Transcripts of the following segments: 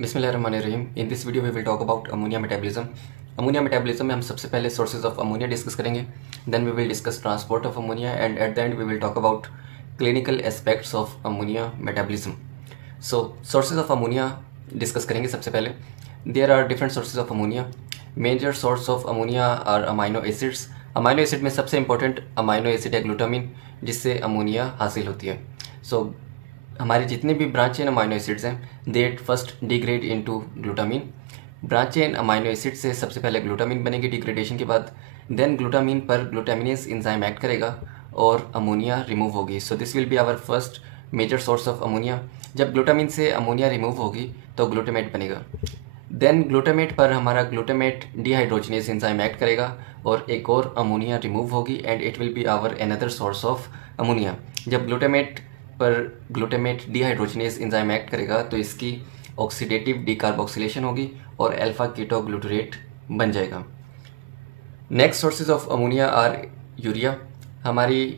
बिस्मिल्लाहिर्रहमानिर्रहीम। In this video we will talk about ammonia metabolism. Ammonia metabolism में हम सबसे पहले सोर्सेज ऑफ अमोनिया डिस्कस करेंगे, then we will discuss transport of ammonia and at the end we will talk about clinical aspects of ammonia metabolism. So sources of ammonia discuss करेंगे। सबसे पहले there are different sources of ammonia. Major source of ammonia are amino acids. Amino acid में सबसे important amino acid है glutamine, जिससे ammonia हासिल होती है। सो हमारे जितने भी ब्रांच चेन अमाइनो एसिड्स हैं they first degrade into glutamine. Branch chain amino acid से सबसे पहले ग्लूटामिन बनेगी डिग्रेडेशन के बाद, देन ग्लूटामिन पर ग्लूटामिनेज एंजाइम एक्ट करेगा और अमोनिया रिमूव होगी। So this will be our first major source of ammonia. जब ग्लूटामिन से अमोनिया रिमूव होगी तो ग्लूटामेट बनेगा। देन ग्लूटामेट पर हमारा ग्लूटामेट डिहाइड्रोजनेज एंजाइम एक्ट करेगा और एक और अमोनिया रिमूव होगी and it will be our another source of ammonia. जब ग्लूटामेट पर ग्लूटामेट डिहाइड्रोजनेज एंजाइम एक्ट करेगा तो इसकी ऑक्सीडेटिव डीकार्बोक्सिलेशन होगी और अल्फा कीटो ग्लूटरेट बन जाएगा। Next sources of ammonia are urea. हमारी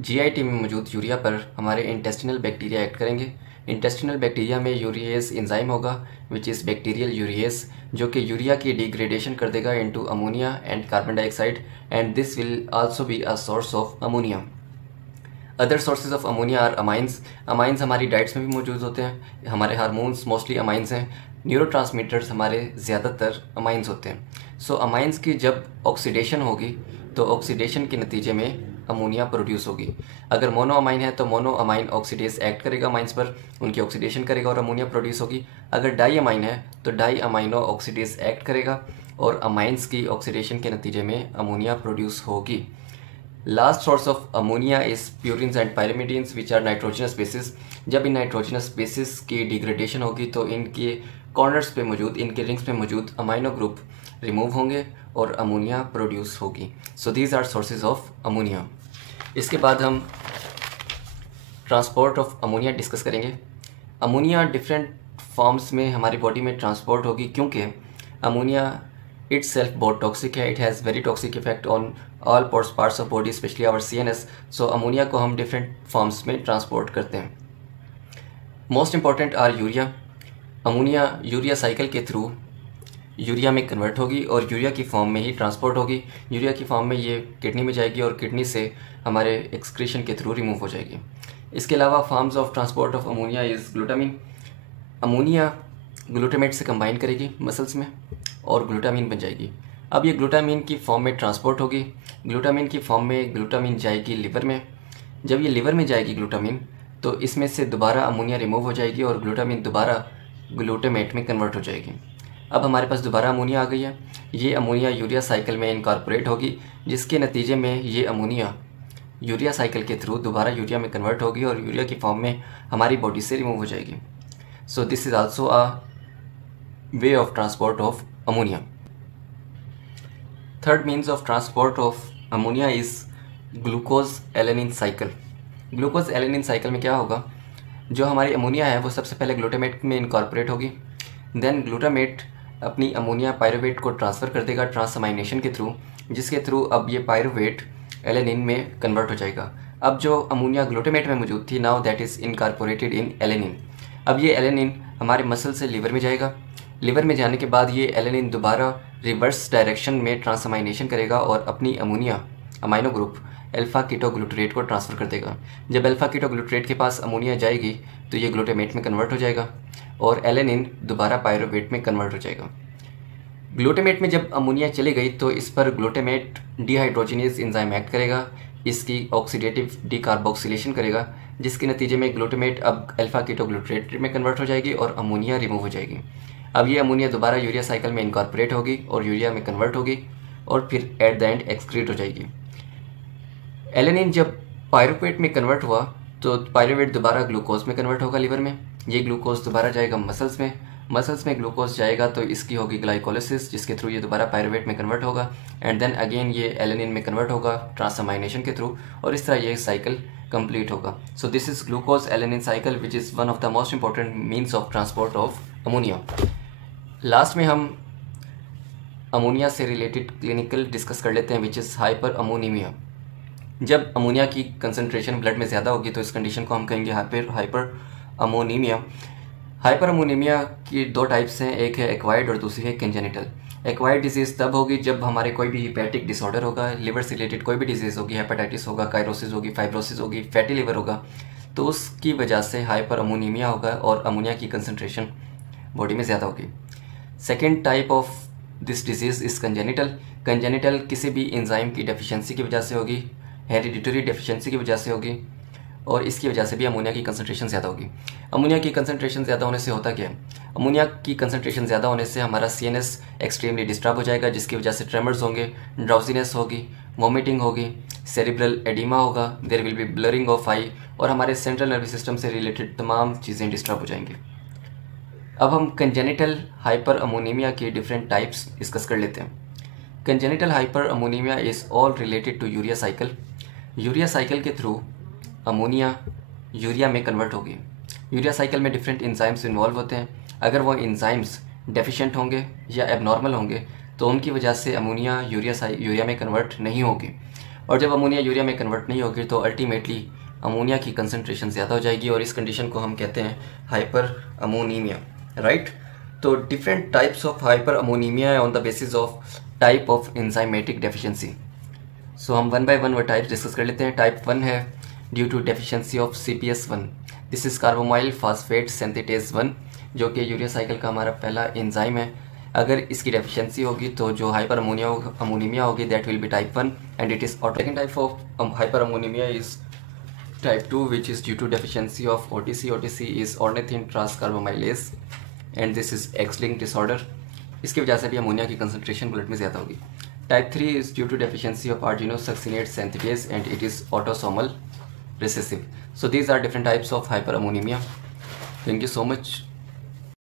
जीआईटी में मौजूद यूरिया पर हमारे इंटेस्टिनल बैक्टीरिया एक्ट करेंगे। इंटेस्टिनल बैक्टीरिया में यूरिएज एंजाइम होगा विच इज़ बैक्टीरियल यूरिएज, जो कि यूरिया की डिग्रेडेशन कर देगा into ammonia and carbon dioxide and this will also be a source of ammonia. Other sources of ammonia are amines. Amines हमारी diets में भी मौजूद होते हैं। हमारे हार्मोन्स मोस्टली अमाइंस हैं। न्यूरोट्रांसमीटर्स हमारे ज़्यादातर अमाइंस होते हैं। सो अमाइंस की जब ऑक्सीडेशन होगी तो ऑक्सीडेशन के नतीजे में अमोनिया प्रोड्यूस होगी। अगर मोनो अमाइन है तो मोनो अमाइन ऑक्सीडेज एक्ट करेगा अमाइंस पर, उनकी ऑक्सीडेशन करेगा और अमोनिया प्रोड्यूस होगी। अगर डाई अमाइन है तो डाई अमाइनो ऑक्सीडेज एक्ट करेगा और अमाइंस की ऑक्सीडेशन के नतीजे में अमोनिया प्रोड्यूस होगी। Last source of ammonia is purines and pyrimidines which are nitrogenous bases. जब इन नाइट्रोजनस बेसिस की डिग्रेडेशन होगी तो इनके कॉर्नर्स पे मौजूद, इनके रिंग्स पे मौजूद अमाइनो ग्रुप रिमूव होंगे और अमोनिया प्रोड्यूस होगी। So these are sources of ammonia. इसके बाद हम ट्रांसपोर्ट ऑफ अमोनिया डिस्कस करेंगे। अमोनिया डिफरेंट फॉर्म्स में हमारी बॉडी में ट्रांसपोर्ट होगी क्योंकि अमोनिया इट्स सेल्फ बहुत टॉक्सिक है। It has very toxic effect on all parts of body specially our CNS. So ammonia को हम डिफरेंट फॉर्म्स में ट्रांसपोर्ट करते हैं। Most important are urea. Ammonia urea cycle के थ्रू यूरिया में convert होगी और यूरिया की फॉर्म में ही ट्रांसपोर्ट होगी। यूरिया की फॉर्म में ये किडनी में जाएगी और किडनी से हमारे एक्सक्रीशन के थ्रू रिमूव हो जाएगी। इसके अलावा forms of transport of ammonia is glutamine. Ammonia glutamate से कंबाइन करेगी मसल्स में और ग्लूटामिन बन जाएगी। अब ये ग्लूटामिन की फॉर्म में ट्रांसपोर्ट होगी। ग्लूटामिन की फॉर्म में ग्लूटामिन जाएगी लिवर में। जब ये लिवर में जाएगी ग्लूटामिन तो इसमें से दोबारा अमोनिया रिमूव हो जाएगी और ग्लूटामिन दोबारा ग्लूटामेट में कन्वर्ट हो जाएगी। अब हमारे पास दोबारा अमोनिया आ गई है। ये अमोनिया यूरिया साइकिल में इनकॉर्पोरेट होगी, जिसके नतीजे में ये अमोनिया यूरिया साइकिल के थ्रू दोबारा यूरिया में कन्वर्ट होगी और यूरिया की फॉर्म में हमारी बॉडी से रिमूव हो जाएगी। So this is also a way of transport of ammonia. Third means of transport of ammonia is glucose alanine cycle. Glucose alanine cycle में क्या होगा, जो हमारी अमोनिया है वो सबसे पहले ग्लूटामेट में इनकॉर्पोरेट होगी। देन ग्लूटामेट अपनी अमोनिया पायरुवेट को ट्रांसफ़र कर देगा ट्रांसअमाइनेशन के थ्रू, जिसके थ्रू अब ये पायरुवेट एलेनिन में कन्वर्ट हो जाएगा। अब जो अमोनिया ग्लूटामेट में मौजूद थी now that is incorporated in alanine. अब ये एलेनिन हमारे मसल से लिवर में जाएगा। लिवर में जाने के बाद ये एलेनिन दोबारा रिवर्स डायरेक्शन में ट्रांसअमाइनेशन करेगा और अपनी ammonia amino group alpha keto glutarate को ट्रांसफ़र कर देगा। जब अल्फा कीटो ग्लूटरेट के पास अमोनिया जाएगी तो ये ग्लूटामेट में कन्वर्ट हो जाएगा और एलेनिन दोबारा पायरुवेट में कन्वर्ट हो जाएगा। ग्लूटामेट में जब अमोनिया चली गई तो इस पर ग्लूटामेट डिहाइड्रोजनेज एंजाइम एक्ट करेगा, इसकी ऑक्सीडेटिव डीकार्बोक्सिलेशन करेगा, जिसके नतीजे में ग्लूटामेट अब अल्फा कीटो ग्लूटरेट में कन्वर्ट हो जाएगी और अमोनिया रिमूव हो जाएगी। अब ये अमोनिया दोबारा यूरिया साइकिल में इनकॉर्पोरेट होगी और यूरिया में कन्वर्ट होगी और फिर एट द एंड एक्सक्रीट हो जाएगी। एलेनिन जब पायरुवेट में कन्वर्ट हुआ तो पायरुवेट दोबारा ग्लूकोज में कन्वर्ट होगा लिवर में। ये ग्लूकोज दोबारा जाएगा मसल्स में। मसल्स में ग्लूकोज जाएगा तो इसकी होगी ग्लाइकोलिसिस, जिसके थ्रू ये दोबारा पायरुवेट में कन्वर्ट होगा एंड देन अगेन ये एलेनिन में कन्वर्ट होगा ट्रांसअमाइनेशन के थ्रू और इस तरह ये साइकिल कंप्लीट होगा। So this is glucose alanine cycle which is one of the most important means of transport of ammonia. Last में हम अमोनिया से रिलेटेड क्लिनिकल डिस्कस कर लेते हैं विच इज़ हाइपर अमोनीमिया। जब अमोनिया की कंसनट्रेशन ब्लड में ज़्यादा होगी तो इस कंडीशन को हम कहेंगे हाइपर अमोनीमिया। हाइपर अमोनीमिया की दो टाइप्स हैं, एक है एक्वायर्ड और दूसरी है कंजेनिटल। एक्वायर्ड डिजीज़ तब होगी जब हमारे कोई भी हिपैटिक डिसऑर्डर होगा, लिवर से रिलेटेड कोई भी डिजीज़ होगी, हेपेटाइटिस होगा, कायरोसिस होगी, फाइब्रोसिस होगी, फैटी लिवर होगा, तो उसकी वजह से हाइपर अमोनीमिया होगा और अमोनिया की कंसनट्रेशन बॉडी में ज़्यादा होगी। Second type of this disease is congenital. Congenital किसी भी एंजाइम की डेफिशिएंसी की वजह से होगी, हेरिडिटरी डेफिशिएंसी की वजह से होगी, और इसकी वजह से भी अमोनिया की कंसनट्रेशन ज़्यादा होगी। अमोनिया की कंसनट्रेशन ज़्यादा होने से होता क्या है? अमोनिया की कंसनट्रेशन ज़्यादा होने से हमारा सीएनएस एक्सट्रीमली डिस्टर्ब हो जाएगा, जिसकी वजह से ट्रेमर्स होंगे, ड्राउजीनेस होगी, वॉमिटिंग होगी, सेरिब्रल एडिमा होगा, there will be blurring of eye, और हमारे सेंट्रल नर्वस सिस्टम से रिलेटेड तमाम चीज़ें डिस्टर्ब हो जाएंगी। अब हम कंजेनिटल हाइपर अमोनीमिया के डिफरेंट टाइप्स डिस्कस कर लेते हैं। Congenital hyperammonaemia is all related to urea cycle. Urea cycle के थ्रू अमोनिया यूरिया में कन्वर्ट होगी। यूरिया साइकिल में डिफरेंट इंजाइम्स इन्वॉल्व होते हैं। अगर वो इंजाइम्स डेफिशिएंट होंगे या एबनॉर्मल होंगे तो उनकी वजह से अमोनिया यूरिया में कन्वर्ट नहीं होगी, और जब अमोनिया यूरिया में कन्वर्ट नहीं होगी तो अल्टीमेटली अमोनिया की कंसनट्रेशन ज़्यादा हो जाएगी, और इस कंडीशन को हम कहते हैं हाइपर अमोनीमिया, राइट। तो different types of hyperammonaemia on the basis of type of enzymatic deficiency. So हम वन बाय वन वो टाइप्स डिस्कस कर लेते हैं। टाइप 1 है due to deficiency of CPS1, this is carbamoyl phosphate synthetase 1, जो कि urea cycle का हमारा पहला एंजाइम है। अगर इसकी डेफिशिएंसी होगी तो जो हाइपर अमोनीमिया होगी that will be type 1 and it is auto. Second type of hyperammonaemia is type 2 which is due to deficiency of OTC। OTC is ornithine transcarbamylase and this is X-linked disorder. इसकी वजह से भी ammonia की concentration blood में ज़्यादा होगी। Type 3 is due to deficiency of arginine synthetase and it is autosomal recessive. So these are different types of hyperammonemia. Thank you so much.